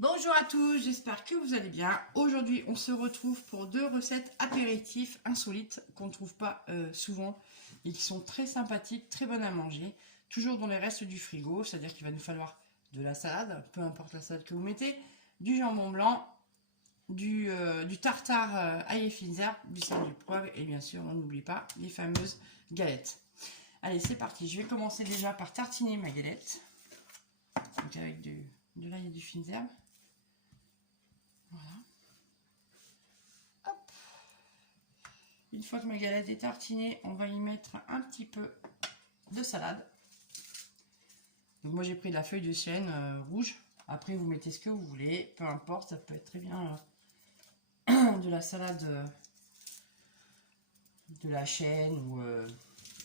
Bonjour à tous, j'espère que vous allez bien. Aujourd'hui, on se retrouve pour deux recettes apéritifs insolites qu'on ne trouve pas souvent et qui sont très sympathiques, très bonnes à manger. Toujours dans les restes du frigo, c'est-à-dire qu'il va nous falloir de la salade, peu importe la salade que vous mettez, du jambon blanc, du tartare ail et fines herbes, du sel, du poivre et bien sûr, on n'oublie pas les fameuses galettes. Allez, c'est parti. Je vais commencer déjà par tartiner ma galette, donc avec de l'ail et du fines herbes. Voilà. Hop. Une fois que ma galette est tartinée, on va y mettre un petit peu de salade. Donc moi j'ai pris de la feuille de chêne rouge. Après vous mettez ce que vous voulez, peu importe, ça peut être très bien de la salade de la chêne ou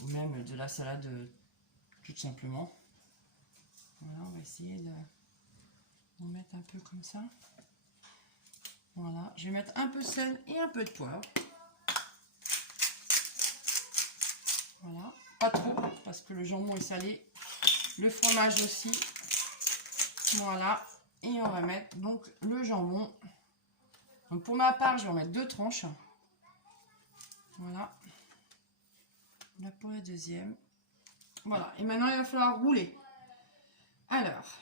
même de la salade tout simplement. Voilà, on va essayer de mettre un peu comme ça. Voilà, je vais mettre un peu de sel et un peu de poivre. Voilà, pas trop parce que le jambon est salé, le fromage aussi. Voilà, et on va mettre donc le jambon. Donc pour ma part, je vais en mettre 2 tranches. Voilà. Là pour la deuxième. Voilà, et maintenant il va falloir rouler. Alors,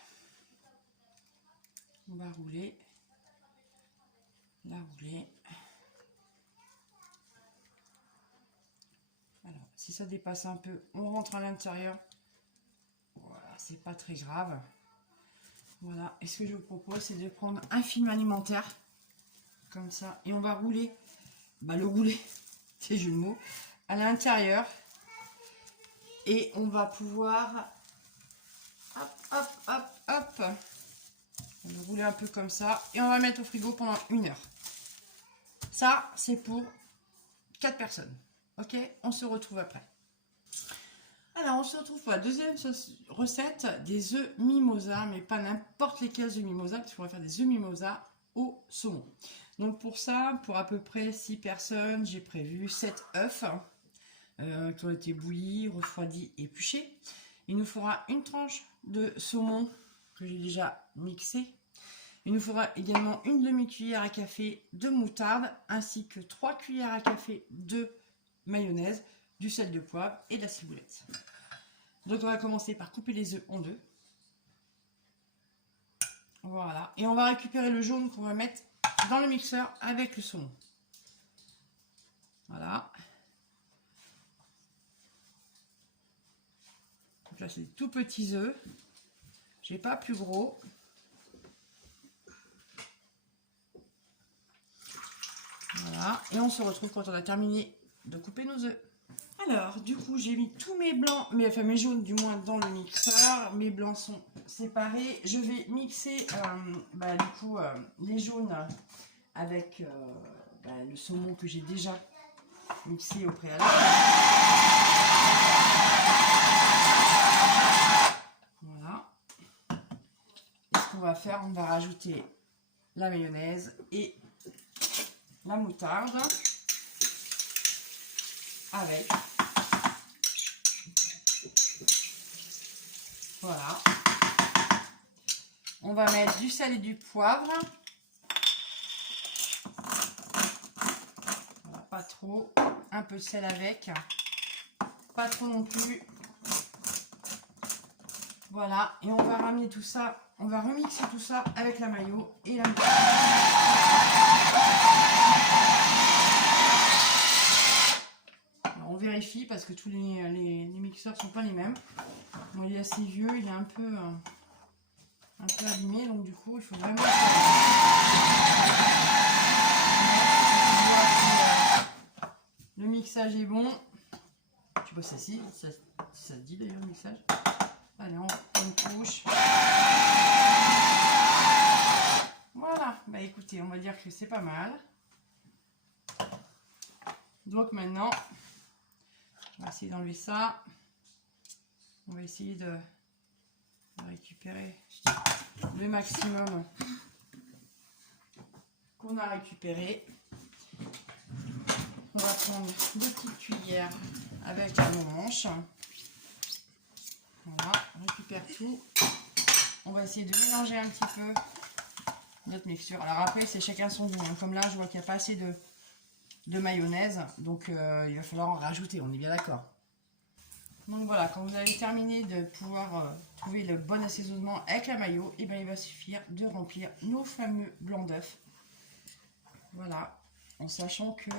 on va rouler. La rouler. Alors, si ça dépasse un peu, on rentre à l'intérieur. Voilà, c'est pas très grave. Voilà, et ce que je vous propose, c'est de prendre un film alimentaire, comme ça, et on va rouler, le rouler, c'est jeu de mots, à l'intérieur, et on va pouvoir, hop, hop, hop, hop, on va rouler un peu comme ça, et on va mettre au frigo pendant 1 heure. Ça, c'est pour 4 personnes. Ok, on se retrouve après. Alors, on se retrouve pour la deuxième recette, des œufs mimosa, mais pas n'importe lesquels œufs mimosa, parce qu'on va faire des œufs mimosa au saumon. Donc pour ça, pour à peu près 6 personnes, j'ai prévu 7 œufs qui ont été bouillis, refroidis, épluchés. Il nous faudra une tranche de saumon que j'ai déjà mixé. Il nous faudra également une demi-cuillère à café de moutarde, ainsi que 3 cuillères à café de mayonnaise, du sel de poivre et de la ciboulette. Donc on va commencer par couper les œufs en deux. Voilà. Et on va récupérer le jaune qu'on va mettre dans le mixeur avec le saumon. Voilà. Donc là c'est des tout petits œufs. J'ai pas plus gros. Voilà. Et on se retrouve quand on a terminé de couper nos œufs. Alors, du coup, j'ai mis tous mes blancs, mes jaunes du moins dans le mixeur. Mes blancs sont séparés. Je vais mixer les jaunes avec le saumon que j'ai déjà mixé au préalable. Voilà. Et ce qu'on va faire, on va rajouter la mayonnaise et la moutarde avec. Voilà. On va mettre du sel et du poivre. Voilà, pas trop. Un peu de sel avec. Pas trop non plus. Voilà. Et on va ramener tout ça. On va remixer tout ça avec la mayo et la moutarde. Alors, on vérifie parce que tous les mixeurs sont pas les mêmes. Bon, il est assez vieux, il est un peu abîmé, donc du coup il faut vraiment le mixage est bon. Je sais pas si ça se dit d'ailleurs le mixage. Allez, on prend une couche. Voilà, écoutez, on va dire que c'est pas mal. Donc maintenant, on va essayer d'enlever ça. On va essayer de récupérer le maximum qu'on a récupéré. On va prendre 2 petites cuillères avec la manche. Voilà, on récupère tout. On va essayer de mélanger un petit peu notre mixture. Alors après, c'est chacun son goût. Hein. Comme là, je vois qu'il n'y a pas assez de mayonnaise. Donc, il va falloir en rajouter. On est bien d'accord. Donc voilà, quand vous avez terminé de pouvoir trouver le bon assaisonnement avec la mayo, et bien il va suffire de remplir nos fameux blancs d'œufs. Voilà, en sachant que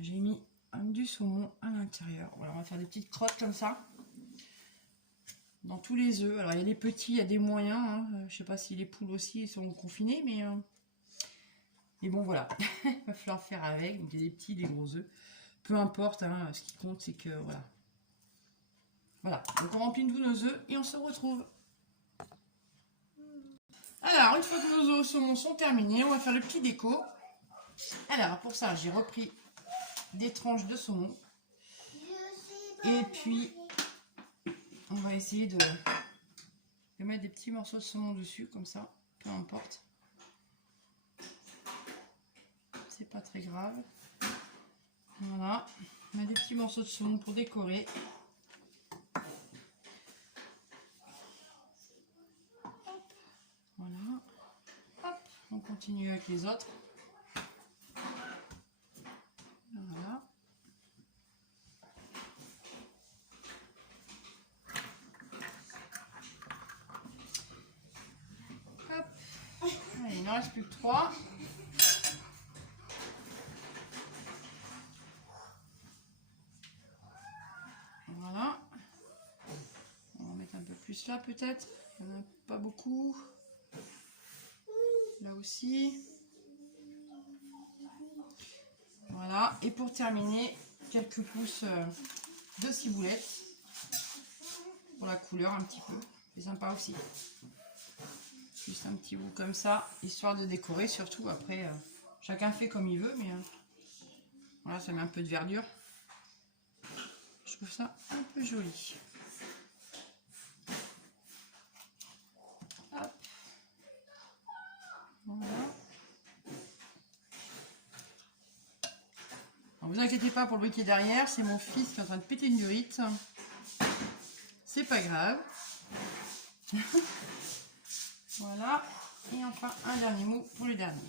j'ai mis du saumon à l'intérieur. Voilà, on va faire des petites crottes comme ça. Dans tous les œufs. Alors il y a des petits, il y a des moyens. Hein. Je ne sais pas si les poules aussi sont confinées, mais bon voilà. Il va falloir faire avec. Donc il y a des petits, des gros œufs. Peu importe, hein, ce qui compte, c'est que voilà. Voilà, donc on remplit tous nos œufs et on se retrouve. Alors, une fois que nos œufs au saumon sont terminés, on va faire le petit déco. Alors, pour ça, j'ai repris des tranches de saumon. Et puis, on va essayer de mettre des petits morceaux de saumon dessus, comme ça, peu importe. C'est pas très grave. Voilà, on a des petits morceaux de saumon pour décorer. Voilà, hop, on continue avec les autres. Voilà. Hop. Allez, il n'en reste plus que 3. Voilà. On va mettre un peu plus là peut-être. Il n'y en a pas beaucoup. Là aussi. Voilà. Et pour terminer, quelques pousses de ciboulette. Pour la couleur un petit peu. C'est sympa aussi. Juste un petit bout comme ça, histoire de décorer. Surtout après, chacun fait comme il veut. Mais voilà, ça met un peu de verdure. Je trouve ça un peu joli. Hop. Voilà. Alors, vous inquiétez pas pour le bruit qui est derrière, c'est mon fils qui est en train de péter une durite. C'est pas grave. Voilà. Et enfin, un dernier mot pour le dernier.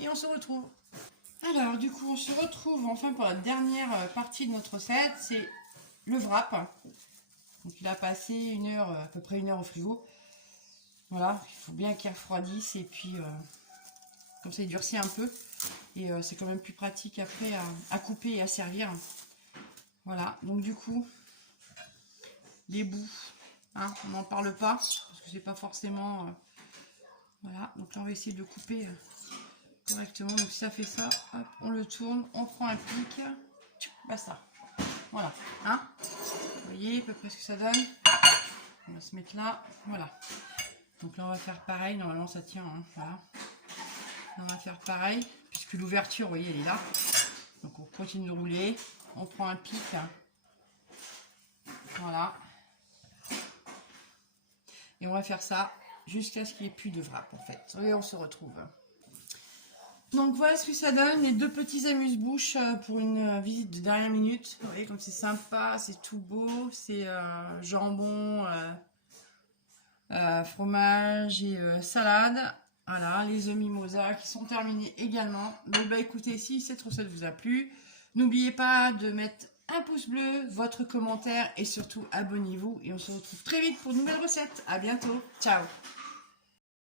Et on se retrouve. Alors, du coup, on se retrouve enfin pour la dernière partie de notre recette. C'est le wrap. Donc, il a passé une heure, à peu près 1 heure au frigo. Voilà, il faut bien qu'il refroidisse et puis comme ça il durcit un peu. Et c'est quand même plus pratique après à couper et à servir. Voilà, donc du coup, les bouts, hein, on n'en parle pas parce que c'est pas forcément. Voilà, donc là on va essayer de couper correctement. Donc si ça fait ça, hop, on le tourne, on prend un pic, basta. Voilà, hein, vous voyez à peu près ce que ça donne. On va se mettre là, voilà. Donc là on va faire pareil, normalement ça tient, hein, voilà. On va faire pareil, puisque l'ouverture, vous voyez, elle est là. Donc on continue de rouler, on prend un pic, voilà. Et on va faire ça jusqu'à ce qu'il n'y ait plus de wrap en fait. Et on se retrouve. Donc voilà ce que ça donne, les 2 petits amuse-bouches pour une visite de dernière minute. Vous voyez comme c'est sympa, c'est tout beau, c'est jambon, fromage et salade. Voilà, les œufs mimosa qui sont terminés également. Donc bah écoutez, si cette recette vous a plu, n'oubliez pas de mettre un pouce bleu, votre commentaire et surtout abonnez-vous. Et on se retrouve très vite pour de nouvelles recettes. À bientôt, ciao.